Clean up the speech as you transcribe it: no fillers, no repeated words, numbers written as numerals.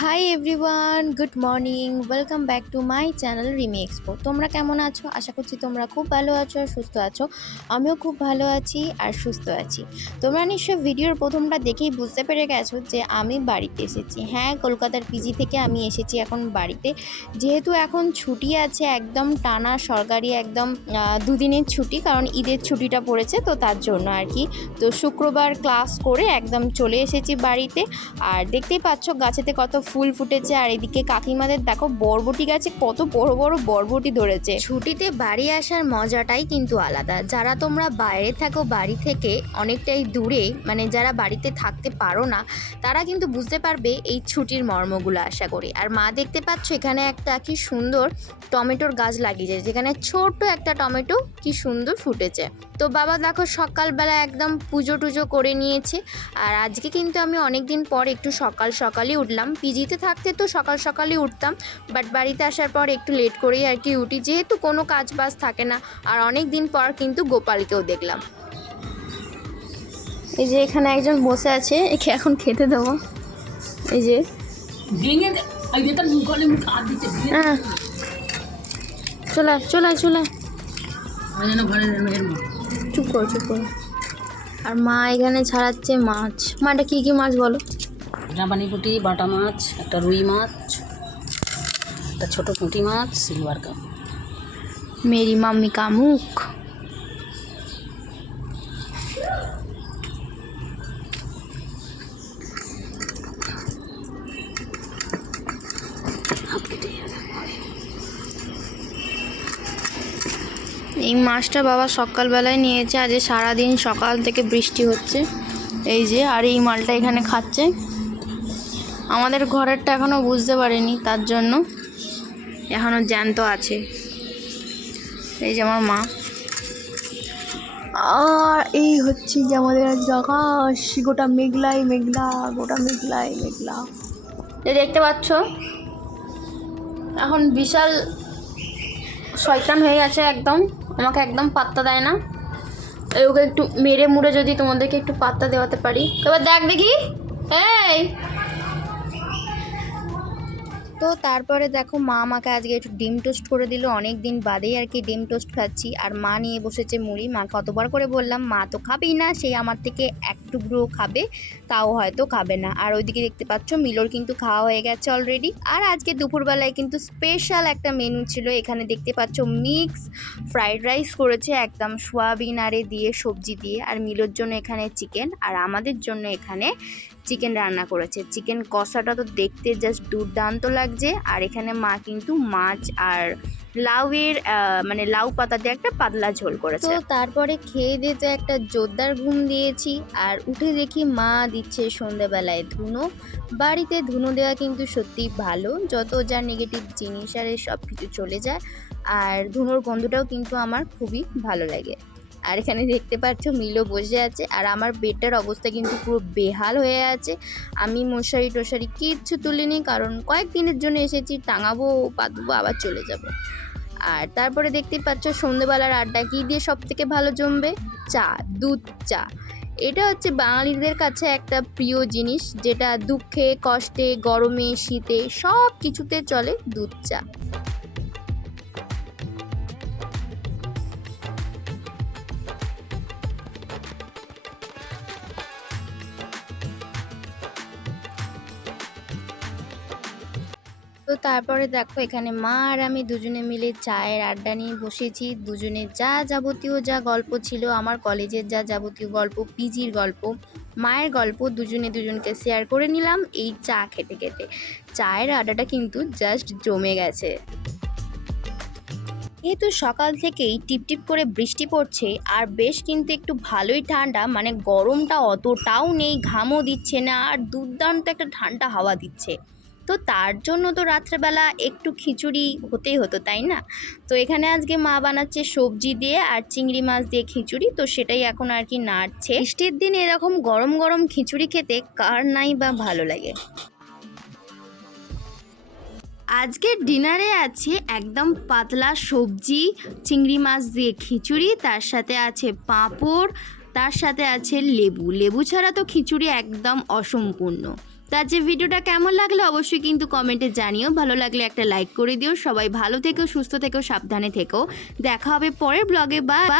Hi everyone, good morning, welcome back to my channel Rimi expo. তোমরা কেমন আছো? আশা করছি তোমরা খুব ভালো আছো আর সুস্থ আছো। আমিও খুব ভালো আছি আর সুস্থ আছি। তোমরা নিশ্চয়ই ভিডিওর প্রথমটা দেখেই বুঝতে পেরে গেছো যে আমি বাড়িতে এসেছি। হ্যাঁ, কলকাতার পিজি থেকে আমি এসেছি এখন বাড়িতে। যেহেতু এখন ছুটি আছে, একদম টানা সরকারি একদম দুদিনের ছুটি, কারণ ঈদের ছুটিটা পড়েছে তো তার জন্য আর কি। তো শুক্রবার ক্লাস করে একদম চলে এসেছি বাড়িতে। আর দেখতেই পাচ্ছ গাছেতে কত ফুল ফুটেছে, আর এদিকে কাকিমাদের দেখো বরবটি গাছে কত বড় বড় বরবটি ধরেছে। ছুটিতে বাড়ি আসার মজাটাই কিন্তু আলাদা। যারা তোমরা বাইরে থাকো, বাড়ি থেকে অনেকটাই দূরে, মানে যারা বাড়িতে থাকতে পারো না, তারা কিন্তু বুঝতে পারবে এই ছুটির মর্মগুলো আশা করি। আর মা দেখতে পাচ্ছ এখানে একটা কি সুন্দর টমেটোর গাছ লাগিয়েছে, যেখানে ছোট্ট একটা টমেটো কি সুন্দর ফুটেছে। তো বাবা দেখো সকালবেলা একদম পুজো টুজো করে নিয়েছে। আর আজকে কিন্তু আমি অনেক দিন পর একটু সকালই উঠলাম। পিজিতে থাকতে তো সকালই উঠতাম, বাট বাড়িতে আসার পর একটু লেট করেই আর কি উঠি, যেহেতু কোনো কাজ বাজ থাকে না। আর অনেক দিন পর কিন্তু গোপালকেও দেখলাম। এই যে এখানে একজন বসে আছে, একে এখন খেতে দেবো। এই যে হ্যাঁ, চলে চুপ করো। আর মা এখানে ছাড়াচ্ছে মাছ। মাটা কি মাছ বলো? জাপানি পুঁটি, বাটা মাছ, একটা রুই মাছ, একটা ছোটো পুঁটি মাছ, সিলভার কাপ। মেরি মাম্মি কা মুখ। এই মাছটা বাবা সকালবেলায় নিয়েছে। আজ সারাদিন সকাল থেকে বৃষ্টি হচ্ছে, এই যে। আর এই মালটা এখানে খাচ্ছে। আমাদের ঘরেরটা এখনও বুঝতে পারিনি, তার জন্য এখনও জ্যান্ত আছে। এই যে আমার মা। আর এই হচ্ছে যে আমাদের আজ আকাশ, গোটা মেঘলা। এই দেখতে পাচ্ছ এখন বিশাল শয়তান হয়ে গেছে, একদম আমাকে একদম পাত্তা দেয় না। ওকে একটু মেরে মুড়ে যদি তোমাদেরকে একটু পাত্তা দেওয়াতে পারি। এবার দেখ দেখি, এই তো তারপরে দেখো মা আমাকে আজকে একটু ডিম টোস্ট করে দিল। অনেক দিন বাদেই আর কি ডিম টোস্ট খাচ্ছি। আর মা নিয়ে বসেছে মুড়ি। মা কতবার করে বললাম, মা তো খাবেই না, সেই আমার থেকে এক টুকরো খাবে, তাও হয়তো খাবে না। আর ওইদিকে দেখতে পাচ্ছ মিলোর কিন্তু খাওয়া হয়ে গেছে অলরেডি। আর আজকে দুপুরবেলায় কিন্তু স্পেশাল একটা মেনু ছিল। এখানে দেখতে পাচ্ছ মিক্স ফ্রাইড রাইস করেছে, একদম সোয়াবিন আরে দিয়ে, সবজি দিয়ে। আর মিলোর জন্য এখানে চিকেন, আর আমাদের জন্য এখানে চিকেন রান্না করেছে। চিকেন কষাটা তো দেখতে জাস্ট দুর্দান্ত লাগছে। আর এখানে মা কিন্তু মাছ আর লাউয়ের মানে লাউ পাতা দিয়ে একটা পাতলা ঝোল করেছে। তো তারপরে খেয়ে দিয়ে তো একটা জোরদার ঘুম দিয়েছি। আর উঠে দেখি মা দিচ্ছে সন্ধ্যাবেলায় ধুনো। বাড়িতে ধুনো দেওয়া কিন্তু সত্যিই ভালো, যত যা নেগেটিভ জিনিস আর সব কিছু চলে যায়। আর ধুনোর গন্ধটাও কিন্তু আমার খুবই ভালো লাগে। আর এখানে দেখতে পাচ্ছ মিলো বসে আছে। আর আমার বেডটার অবস্থা কিন্তু পুরো বেহাল হয়ে আছে। আমি মশারি টশারি কিচ্ছু তুলিনি, কারণ কয়েকদিনের জন্য এসেছি, টাঙাবো, পাতবো, আবার চলে যাব। আর তারপরে দেখতেই পাচ্ছ সন্ধ্যেবেলার আড্ডা কী দিয়ে সব থেকে ভালো জমবে? চা, দুধ চা। এটা হচ্ছে বাঙালিদের কাছে একটা প্রিয় জিনিস, যেটা দুঃখে কষ্টে গরমে শীতে সব কিছুতে চলে দুধ চা। তো তারপরে দেখো এখানে মা আর আমি দুজনে মিলে চায়ের আড্ডা নিয়ে বসেছি। দুজনে যা যাবতীয় যা গল্প ছিল, আমার কলেজের যা যাবতীয় গল্প, পিজির গল্প, মায়ের গল্প, দুজনে দুজনকে শেয়ার করে নিলাম এই চা খেতে খেতে। চায়ের আড্ডাটা কিন্তু জাস্ট জমে গেছে। যেহেতু সকাল থেকেই টিপটিপ করে বৃষ্টি পড়ছে, আর বেশ কিন্তু একটু ভালোই ঠান্ডা, মানে গরমটা অতটাও নেই, ঘামও দিচ্ছে না, আর দুর্দান্ত একটা ঠান্ডা হাওয়া দিচ্ছে। তো তার জন্য তো রাত্রেবেলা একটু খিচুড়ি হতেই হতো, তাই না? তো এখানে আজকে মা বানাচ্ছে সবজি দিয়ে আর চিংড়ি মাছ দিয়ে খিচুড়ি, তো সেটাই এখন আর কি নাড়ছে। বৃষ্টির দিনে এরকম গরম গরম খিচুড়ি খেতে কার নাই বা ভালো লাগে। আজকের ডিনারে আছে একদম পাতলা সবজি, চিংড়ি মাছ দিয়ে খিচুড়ি, তার সাথে আছে পাঁপড়, তার সাথে আছে লেবু। লেবু ছাড়া তো খিচুড়ি একদম অসম্পূর্ণ। তো আজ ভিডিওটা কেমন লাগলো অবশ্যই কিন্তু কমেন্টে জানিও, ভালো লাগলে একটা লাইক করে দিও। সবাই ভালো থেকো, সুস্থ থেকো, সাবধানে থেকো। দেখা হবে পরের ব্লগে। বা